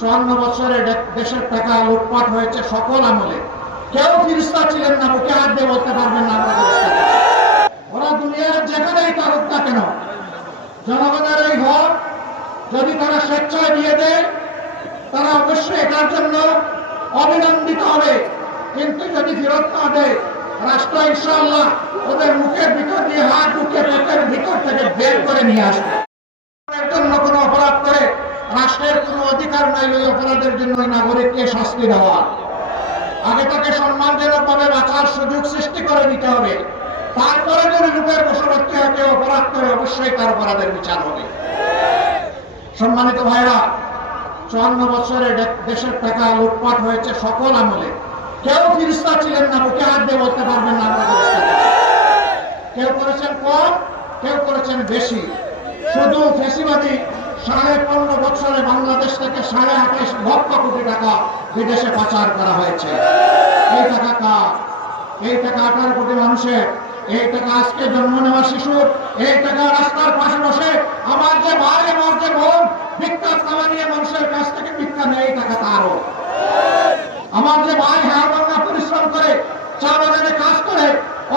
54 বছরে দেশের টাকা লুটপাট হয়েছে সকল আমলে। কেউ ফিরিস্তা ছিলেন না, মুখে হাত দিয়ে বলতে পারবেন না আমরা ফিরিস্তা। ওরা দুনিয়ার যেখানেই থাকুক না কেন, জনগণের এই হক যদি তারা স্বেচ্ছায় দিয়ে দেয়, তারা অবশ্যই এটার জন্য অভিনন্দিত হবে। কিন্তু যদি ফেরত না দেয়, রাষ্ট্র ইনশাআল্লাহ ওদের মুখের ভিতর দিয়ে হাত ঢুকে পেটের ভিতর থেকে বের করে নিয়ে আসবে। এর জন্য কোনো অপরাধ করে রাষ্ট্রের কোনো অধিকার নাই ওই অপরাধের জন্য ওই নাগরিককে শাস্তি দেওয়া। আগে তাকে সম্মানজনকভাবে বাঁচার সুযোগ সৃষ্টি করে দিতে হবে। তারপরে যদি রূপের বশবর্তী হয় কেউ অপরাধ করে, অবশ্যই তার অপরাধের বিচার হবে। সম্মানিত ভাইরা, 54 বছরে দেশের টাকা লুটপাট হয়েছে সকল আমলে। কেউ ফিরিস্তা ছিলেন না, মুখে হাত দিয়ে বলতে পারবেন না আমরা ফিরিস্তা। কেউ করেছেন কম, কেউ করেছেন বেশি। শুধু ফ্যাসিবাদী 15.5 বছরে বাংলাদেশ থেকে 28.5 লক্ষ কোটি টাকা বিদেশে পাচার করা হয়েছে। এই টাকা কার? এই টাকা 18 কোটি মানুষের। এই টাকা আজকে জন্ম নেওয়া শিশুর। এই টাকা রাস্তার পাশে বসে আমার যে ভাই, আমার যে বোন ভিক্ষা খাওয়া নিয়ে মানুষের কাছ থেকে ভিক্ষা নেয়, এই টাকা তারও। আমার যে ভাই হাড়ভাঙা পরিশ্রম করে চা বাগানে কাজ করে,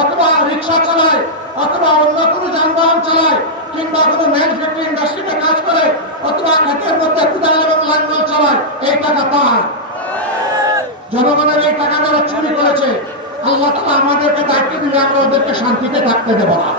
অথবা রিক্সা চালায়, অথবা অন্য কোনো যানবাহন চালায়, কিংবা কোনো ম্যানুফ্যাকচারিং ইন্ডাস্ট্রিতে কাজ করে, অথবা খাতের মধ্যে কুদাল এবং লাঙ্গল চালায়, এই টাকা তার। জনগণের এই টাকা যারা চুরি করেছে, আল্লাহ তাআলা আমাদেরকে দায়িত্ব দিলে আমরা ওদেরকে শান্তিতে থাকতে দেব না।